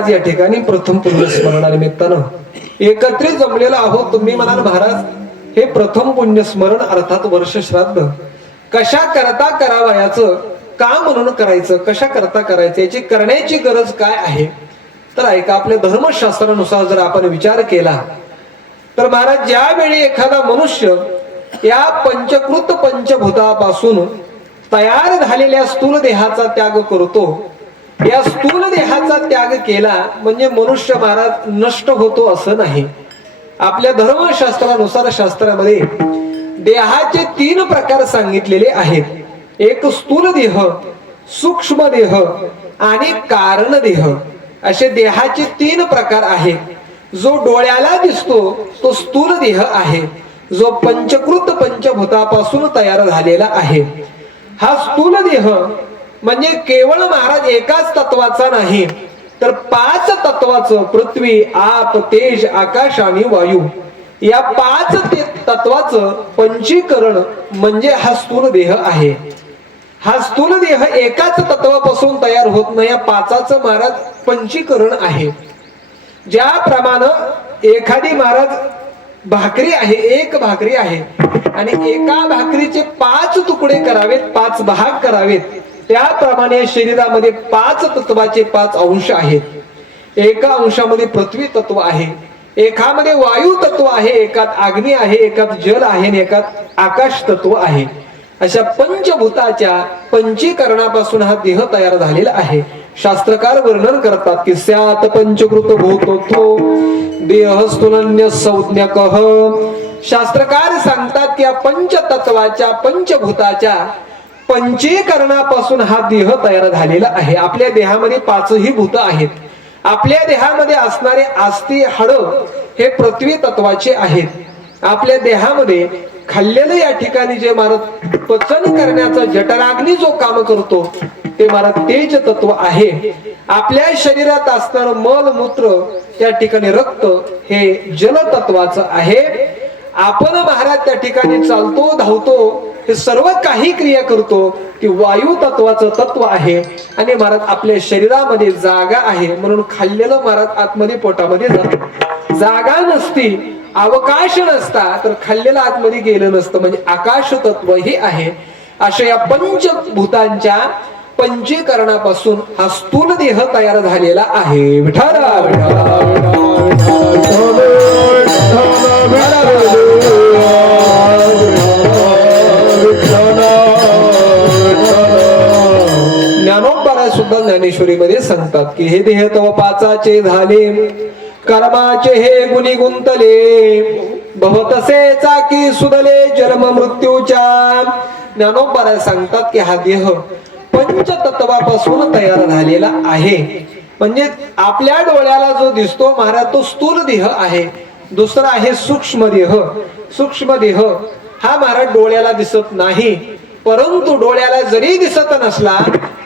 आज या ठिकाणी प्रथम पुण्यस्मरणानिमित्तानं एकत्रित जमलेलो आहोत. तुम्ही म्हणाल महाराज हे प्रथम पुण्यस्मरण अर्थात वर्ष श्राद्ध कशा करता करावयाचं, का म्हणून करायचं, कशा करता करायचं, याची करण्याची गरज काय आहे. तर ऐका, आपल्या धर्मशास्त्रानुसार जर आपण विचार केला तर महाराज ज्यावेळी एखादा मनुष्य या पंचकृत पंचभूतापासून तयार झालेल्या स्थूल देहाचा त्याग करतो, या स्थूल देहाचा त्याग केला म्हणजे मनुष्य महाराज नष्ट होतो असं नाही. आपल्या धर्मशास्त्रानुसार शास्त्रामध्ये देहाचे 3 प्रकार सांगितलेले आहेत. एक स्थूल देह, सूक्ष्म देह आणि कारण देह असे देहाचे 3 प्रकार आहेत. जो डोळ्याला दिसतो तो स्थूल देह आहे, जो पंचकृत पंचभूतापासून तयार झालेला आहे. हा स्थूल देह म्हणजे केवळ महाराज एकाच तत्वाचा नाही तर 5 तत्वाचं, पृथ्वी, आप, तेज, आकाश आणि वायू, या 5 तत्वाचं पंचीकरण म्हणजे हा स्थूल देह आहे. हा स्थूल देह एकाच तत्वापासून तयार होत नाही, या 5चं महाराज पंचीकरण आहे. ज्याप्रमाणे एखादी महाराज भाकरी आहे, एक भाकरी आहे आणि एका भाकरीचे 5 तुकडे करावेत, 5 भाग करावेत, त्याप्रमाणे शरीरामध्ये 5 तत्वाचे 5 अंश आहेत. एका अंशामध्ये पृथ्वी तत्व आहे, एकामध्ये वायू तत्व आहे, एकात अग्नी आहे, एकात जल आहे आणि एकात आकाश तत्व आहे. अशा पंचभूताच्या पंचीकरणापासून हा देह तयार झालेला आहे. शास्त्रकार वर्णन करतात की स्यात पंचकृत भूतो देह स्तुनन्य संज्ञकः. शास्त्रकार सांगतात की या पंचतत्वाच्या पंचभूताच्या पंचीकरणापासून हा देह तयार झालेला आहे. आपल्या देहामध्ये 5ही भूत आहेत. आपल्या देहामध्ये असणारे अस्ति, हाड हे पृथ्वी तत्वाचे आहेत. आपल्या देहामध्ये खाल्लेलं या ठिकाणी जे महाराज पचन करण्याचा जठराग्नी जो काम करतो ते महाराज तेज तत्व आहे. आपल्या शरीरात असणारं मल मूत्र त्या ठिकाणी रक्त हे जल तत्वाचं आहे. आपण महाराज त्या ठिकाणी चालतो, धावतो, हे सर्व काही क्रिया करतो ती वायू तत्वाचं तत्व आहे. आणि महाराज आपल्या शरीरामध्ये जागा आहे म्हणून खाल्लेलं महाराज आतमध्ये पोटामध्ये जातं. जागा नसती, अवकाश नसता तर खाल्लेलं आतमध्ये गेलं नसतं, म्हणजे आकाश तत्व हे आहे. अशा या पंचभूतांच्या पंचीकरणापासून हा स्थूल देह तयार झालेला आहे. विठाला ज्ञानोबा सुद्धा ज्ञानेश्वरीमध्ये सांगतात की हे देह तव 5चे झाले, कर्माचे हे गुणी गुंतले, भवतसे चाकी सुदले जन्म मृत्यूच्या. ज्ञानोबा सांगतात की हा देह पंचतत्वापासून तयार झालेला आहे. म्हणजे आपल्या डोळ्याला जो दिसतो महाराज तो स्थूल देह आहे. दुसरा आहे सूक्ष्म देह. सूक्ष्म देह हा महाराज डोळ्याला दिसत नाही, परंतु डोळ्याला जरी दिसत नसला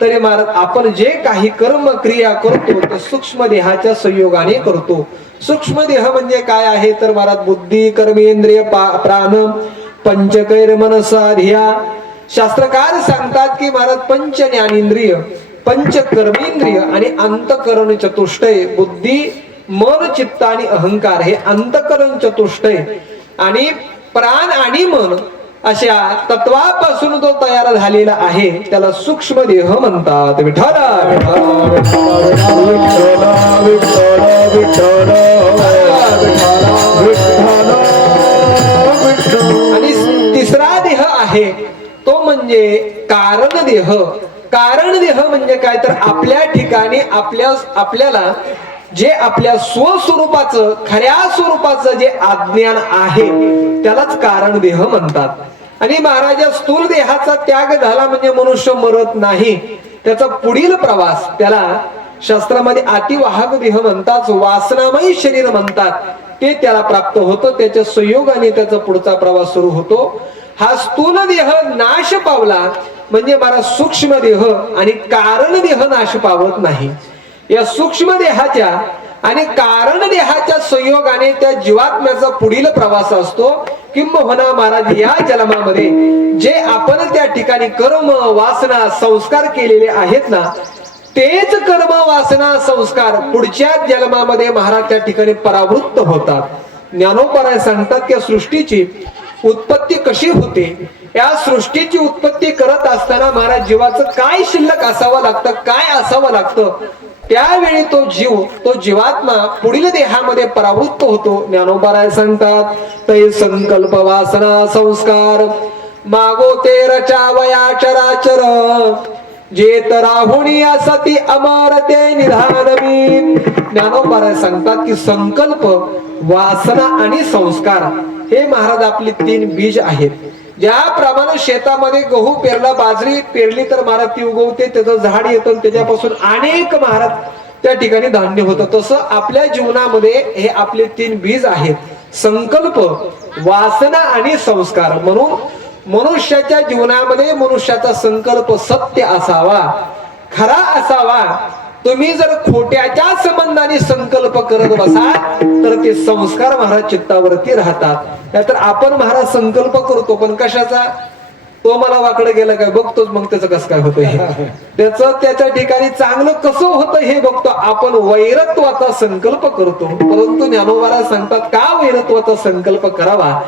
तरी महाराज आपण जे काही कर्म क्रिया करतो ते सूक्ष्म देहाच्या संयोगाने करतो. सूक्ष्म देह म्हणजे काय आहे तर महाराज बुद्धी, कर्मेंद्रिय, प्राण, पंचकैर मनसा धिया. शास्त्रकार सांगतात की महाराज पंच ज्ञानेंद्रिय, पंच कर्मेंद्रिय आणि अंतकरण चतुष्टय, बुद्धी, मन, चित्त आणि अहंकार हे अंतकरण चतुष्टय आणि प्राण आणि मन अशा तत्वापासून जो तयार झालेला आहे त्याला सूक्ष्म देह म्हणतात. विठ्ठला आणि तिसरा देह आहे तो म्हणजे कारण देह. कारण देह म्हणजे काय तर आपल्या ठिकाणी आपल्याला जे आपल्या स्वस्वरूपाचं, खऱ्या स्वरूपाचं जे अज्ञान आहे त्यालाच कारण देह म्हणतात. आणि महाराज स्थूल देहाचा त्याग झाला म्हणजे मनुष्य मरत नाही, त्याचा पुढील प्रवास त्याला शास्त्रामध्ये अतिवाहक देह म्हणतात, वासनामयी शरीर म्हणतात, ते त्याला प्राप्त होतं. त्याच्या संयोगाने त्याचा पुढचा प्रवास सुरू होतो. हा स्थूल देह नाश पावला म्हणजे महाराज सूक्ष्म देह आणि कारण देह नाश पावत नाही. या सूक्ष्म देहाच्या आणि कारण देहाच्या संयोगाने त्या जीवात्म्याचा पुढील प्रवास असतो. किंबहुना महाराज या जन्मामध्ये जे आपण त्या ठिकाणी कर्म, वासना, संस्कार केलेले आहेत ना तेच कर्म वासना संस्कार पुढच्या जन्मामध्ये महाराज त्या ठिकाणी परावृत्त होतात. ज्ञानोबा सांगतात की सृष्टीची उत्पत्ती कशी होते, या सृष्टीची उत्पत्ती करत असताना महाराज जीवाचं काय शिल्लक असावं लागतं, काय असावं लागतं, त्यावेळी तो जीव, तो जीवात्मा पुढील देहामध्ये परावृत्त होतो. ज्ञानोबा सांगतात तै संकल्प वासना संस्कार मागो ते रचावया चराचर जेत राहुणी असती अमर ते निधानमी. ज्ञानोबा सांगतात की संकल्प, वासना आणि संस्कार हे महाराज आपली 3 बीज आहेत. ज्याप्रमाणे शेतामध्ये गहू पेरला, बाजरी पेरली तर महाराज ती उगवते, त्याचं झाड येतं, त्याच्यापासून अनेक महाराज त्या ठिकाणी धान्य होतं. तसं आपल्या जीवनामध्ये हे आपले 3 बीज आहेत, संकल्प, वासना आणि संस्कार. म्हणून मनुष्याच्या जीवनामध्ये मनुष्याचा संकल्प सत्य असावा, खरा असावा. तुम्ही जर खोट्याच्या संबंधाने संकल्प करत बसा तर ते संस्कार महाराज चित्तावरती राहतात. नाहीतर आपण महाराज संकल्प करतो पण कशाचा, तो मला वाकडे गेला काय बघतोच, मग त्याचं कसं काय होतं, त्याचं त्याच्या ठिकाणी चांगलं कसं होतं हे बघतो. आपण वैरत्वाचा संकल्प करतो, परंतु ज्ञानोबा सांगतात का वैरत्वाचा संकल्प करावा.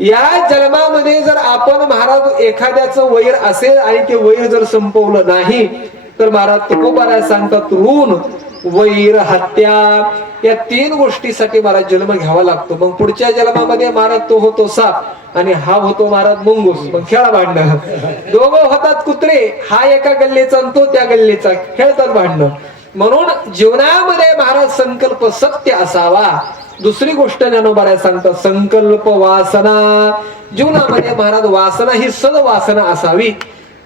या जन्मामध्ये जर आपण महाराज एखाद्याचं वैर असेल आणि ते वैर जर संपवलं नाही तर महाराज तुकोबा सांगतात ऋण, वैर, हत्या या 3 गोष्टीसाठी महाराज जन्म घ्यावा लागतो. मग पुढच्या जन्मामध्ये महाराज तो होतो साप आणि हा होतो महाराज मुंगूस. मग खेळा भांडणं, दोघं होतात कुत्रे, हा एका गल्लीचा आणि तो त्या गल्लीचा, खेळतात भांडणं. म्हणून जीवनामध्ये महाराज संकल्प सत्य असावा. दुसरी गोष्ट ज्ञानोबा सांगतात संकल्प वासना, जीवनामध्ये महाराज वासना ही सद्वासना असावी,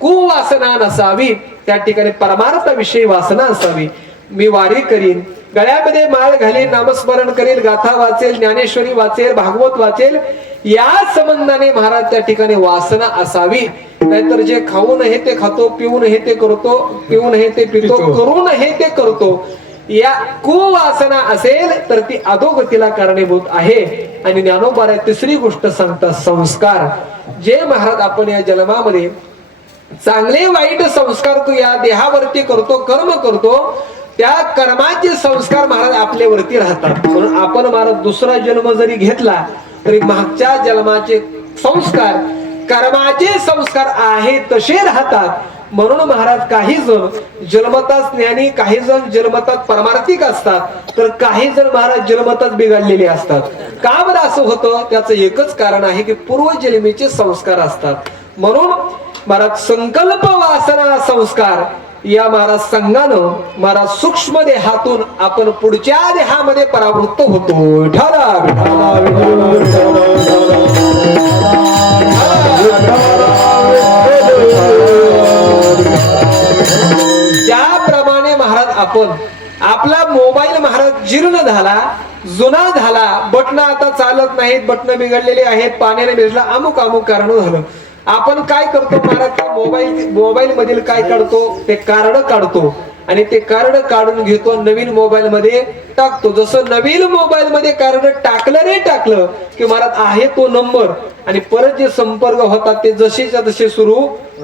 कुवासना नसावी. त्या ठिकाणी परमार्थाविषयी वासना असावी. मी वारी करीन, गळ्यामध्ये माळ घालीन, नामस्मरण करेल, गाथा वाचेल, ज्ञानेश्वरी वाचेल, भागवत वाचेल, या संबंधाने महाराज त्या ठिकाणी वासना असावी. नाहीतर जे खाऊन हे ते खातो, पिऊन हे ते करतो, पिऊन हे ते पितो, करून हे ते करतो, या कुवासना असेल तर ती अधोगतीला कारणीभूत आहे. आणि ज्ञानोबा 3री गोष्ट सांगतात संस्कार. जे महाराज आपण या जन्मामध्ये चांगले वाईट संस्कार तू या देहावरती करतो, कर्म करतो, त्या कर्माचे संस्कार महाराज आपल्यावरती राहतात. म्हणून आपण महाराज दुसरा जन्म जरी घेतला तरी मागच्या जन्माचे संस्कार, कर्माचे संस्कार आहेत तसे राहतात. म्हणून महाराज काही जण जन्मताच ज्ञानी, काही जण जन्मतात परमार्थिक असतात, तर काही जण महाराज जन्मताच बिघडलेले असतात. का बरं असं होतं, त्याचं एकच कारण आहे की पूर्वजन्मीचे संस्कार असतात. म्हणून महाराज संकल्प वासना संस्कार या महाराज संघानं महाराज सूक्ष्म देहातून आपण पुढच्या देहामध्ये परावृत्त होतो. ज्याप्रमाणे महाराज आपण आपला मोबाईल महाराज जीर्ण झाला, जुना झाला, बटन आता चालत नाहीत, बटन बिघडलेले आहेत, पाण्याने भिजला, अमुक अमुक कारण झालं. आपण काय करतो महाराज, मोबाईल मधील काय काढतो, ते कार्ड काढतो आणि ते कार्ड काढून घेतो, नवीन मोबाईल मध्ये टाकतो. जसं नवीन मोबाईल मध्ये कार्ड टाकलं की महाराज आहे तो नंबर आणि परत जे संपर्क होतात ते जसेच्या तसे सुरू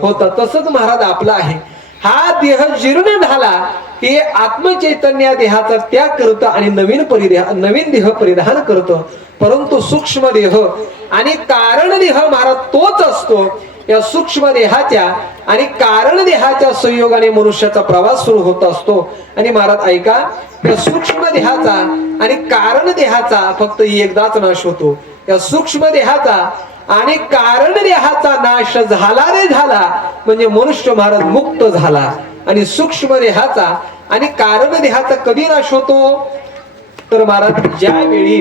होतात. तसंच महाराज आपला आहे. हा देह जीर्ण झाला की आत्मचैतन्य देहाचा त्याग करतं आणि नवीन देह परिधान करतं. परंतु सूक्ष्म देह आणि कारण देह महाराज तोच असतो. या सूक्ष्म देहाच्या आणि कारण देहाच्या संयोगाने मनुष्याचा प्रवास सुरू होत असतो. आणि महाराज ऐका, या सूक्ष्म देहाचा आणि कारण देहाचा फक्त एकदाच नाश होतो. या सूक्ष्म देहाचा आणि कारण देहाचा नाश झाला रे झाला म्हणजे मनुष्य महाराज मुक्त झाला. आणि सूक्ष्म देहाचा आणि कारण देहाचा कधी नाश होतो तर महाराज ज्यावेळी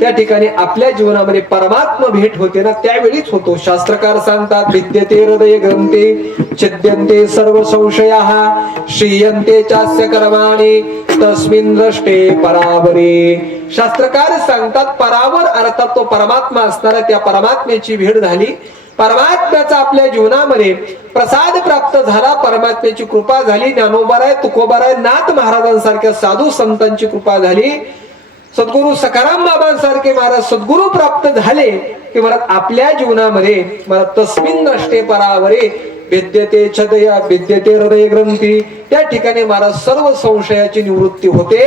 त्या ठिकाणी आपल्या जीवनामध्ये परमात्मा भेट होते ना त्यावेळीच होतो. शास्त्रकार सांगतात विद्यते हृदय ग्रंथे छिद्यन्ते सर्व संशयाः श्रीयन्ते चास्य कर्माणि तस्मिन् दृष्टे परावरे. शास्त्रकार सांगतात परावर अर्थात तो परमात्मा असणारा, त्या परमात्म्याची भेट झाली, परमात्म्याचा आपल्या जीवनामध्ये प्रसाद प्राप्त झाला, परमात्म्याची कृपा झाली, ज्ञानोबाराय, तुकोबाराय, नाथ महाराजांसारख्या साधू संतांची कृपा झाली, सद्गुरु सखाराम बाबांसारखे महाराज सद्गुरु प्राप्त झाले की महाराज आपल्या जीवनामध्ये महाराज तस्मिन् दृष्टे परावरे, भिद्यते छदया भिद्यते हृदय ग्रंथी. त्या ठिकाणी महाराज सर्व संशयाची निवृत्ती होते.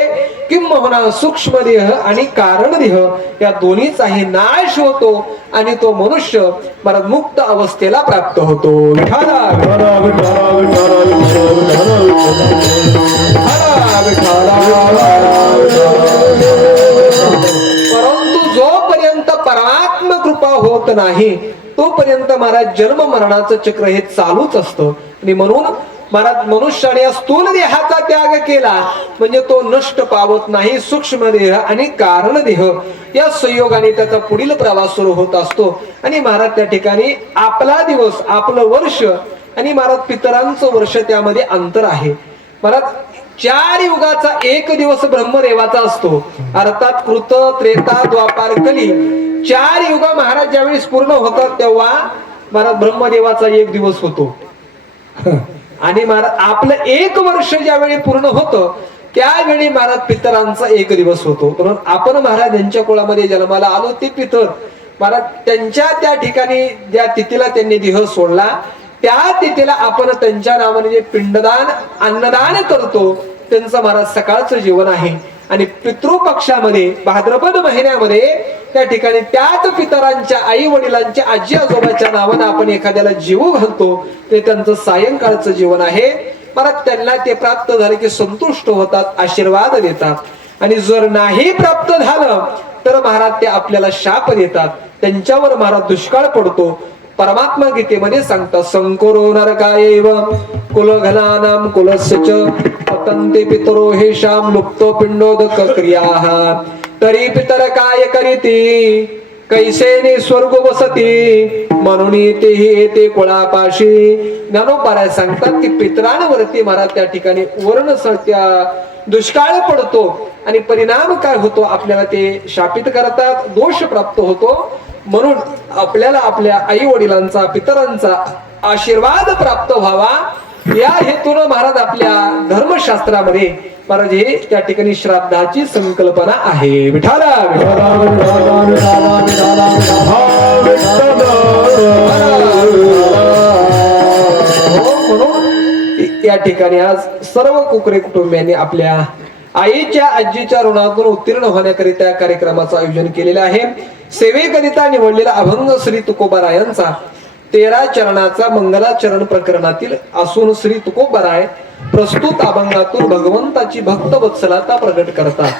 किंबहुना सूक्ष्म देह आणि कारण देह या दोन्हीचाही नाश होतो आणि तो मनुष्य महाराज मुक्त अवस्थेला प्राप्त होतो. परंतु जोपर्यंत परमात्मा कृपा होत नाही तोपर्यंत महाराज जन्म मरणाचं चक्र हे चालूच असतं. आणि म्हणून महाराज मनुष्याने स्थूल देहाचा त्याग केला म्हणजे तो नष्ट पावत नाही. सूक्ष्म देह आणि कारण देह या संयोगाने त्याचा पुढील प्रवास सुरू होत असतो. आणि महाराज त्या ठिकाणी आपला दिवस आपलं वर्ष आणि महाराज पितरांचं वर्ष त्यामध्ये अंतर आहे. महाराज 4 युगाचा एक दिवस ब्रह्मदेवाचा असतो. अर्थात कृत त्रेता द्वापार कली 4 युग महाराज ज्यावेळेस पूर्ण होतात तेव्हा महाराज ब्रह्मदेवाचा एक दिवस होतो. आणि महाराज आपलं 1 वर्ष ज्यावेळी पूर्ण होतं त्यावेळी महाराज पितरांचा 1 दिवस होतो. म्हणून आपण महाराज यांच्या कुळामध्ये जन्माला आलो ते पितर महाराज त्यांच्या त्या ठिकाणी ज्या तिथीला त्यांनी देह सोडला त्या तिथीला आपण त्यांच्या नावाने जे पिंडदान अन्नदान करतो त्यांचं महाराज सकाळचं जीवन आहे. आणि पितृपक्षामध्ये भाद्रपद महिन्यामध्ये त्या ठिकाणी त्याच पितरांच्या आई वडिलांच्या आजी आजोबाच्या नावानं आपण एखाद्याला जीव घालतो ते त्यांचं सायंकाळचं जीवन आहे. महाराज त्यांना ते प्राप्त झाले की संतुष्ट होतात, आशीर्वाद देतात. आणि जर नाही प्राप्त झालं तर महाराज ते आपल्याला शाप देतात. त्यांच्यावर महाराज दुष्काळ पडतो. परमात्मा गीतेमध्ये सांगतात संकोरो नरकायैव कुलघनानां कुलस्य च पतन्ते पितरो हेषां लुप्तो पिंडोदक क्रियाः तरी पितर काय करीती कैसेने स्वर्ग वसती म्हणून तेही येते कुळापाशी. ज्ञानोपाराय सांगतात की पितरांवरती महाराज त्या ठिकाणी वर्ण त्या दुष्काळ पडतो आणि परिणाम काय होतो आपल्याला ते शापित करतात, दोष प्राप्त होतो. म्हणून आपल्याला आपल्या आई वडिलांचा पितरांचा आशीर्वाद प्राप्त व्हावा या हेतून महाराज आपल्या धर्मशास्त्रामध्ये महाराज हे त्या ठिकाणी श्राद्धाची संकल्पना आहे. विठाला म्हणून या ठिकाणी आज सर्व कुकरे कुटुंबियांनी आपल्या आईच्या आजीच्या ऋणातून उत्तीर्ण होण्याकरिता कार्यक्रमाचं आयोजन केलेलं आहे. सेवेकरिता निवडलेला अभंग श्री तुकोबारायांचा 13 चरणाचा मंगलाचरण प्रकरणातील असून श्री तुकोबाराय प्रस्तुत अभंगातून भगवंताची भक्त वत्सलता प्रकट करतात.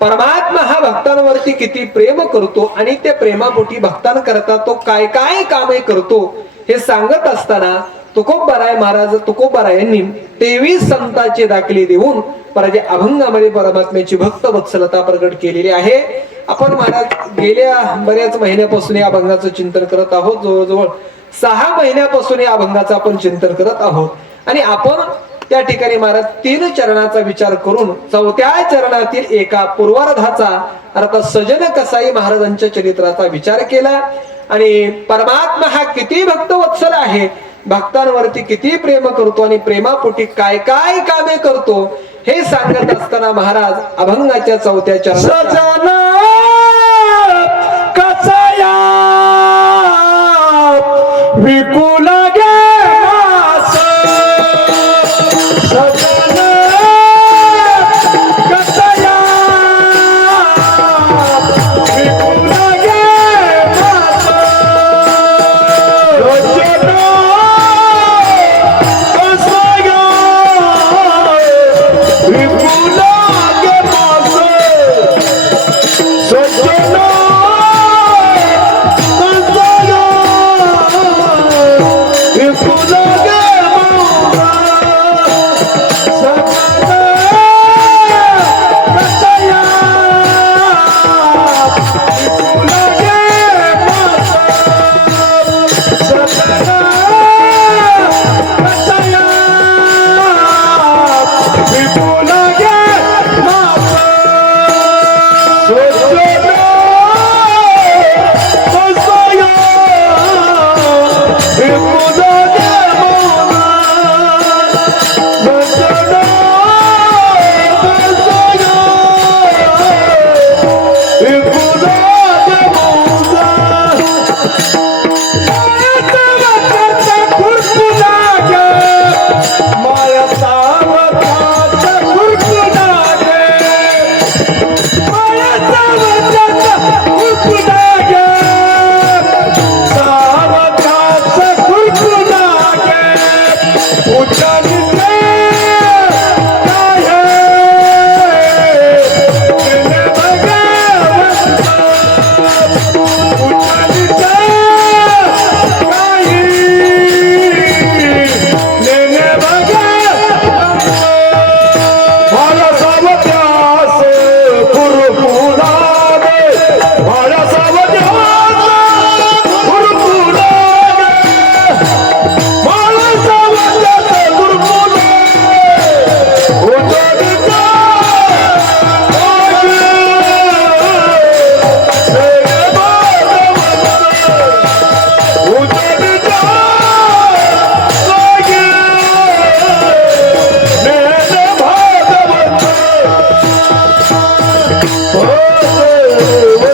परमात्मा हा भक्तांवरती किती प्रेम करतो आणि त्या प्रेमापोटी भक्तांकरता तो काय काय कामे करतो हे सांगत असताना तुकोबाराय महाराज तुकोबारायांनी 23 संतांचे दाखले देऊन महाराज अभंगामध्ये परमात्म्याची भक्त वत्सलता प्रकट केलेली आहे. आपण महाराज गेल्या बऱ्याच महिन्यापासून या अभंगाचं चिंतन करत आहोत. जवळजवळ 6 महिन्यापासून या अभंगाचं आपण चिंतन करत आहोत. आणि आपण त्या ठिकाणी महाराज 3 चरणाचा विचार करून 4थ्या चरणातील एका पूर्वार्धाचा अर्थात सजन कसाई महाराजांच्या चरित्राचा विचार केला. आणि परमात्मा हा किती भक्त वत्सल आहे, भक्तांवरती किती प्रेम करतो आणि प्रेमापोटी काय काय कामे करतो हे सांगत असताना महाराज अभंगाच्या 4थ्या चरणात कसाया विपुल हो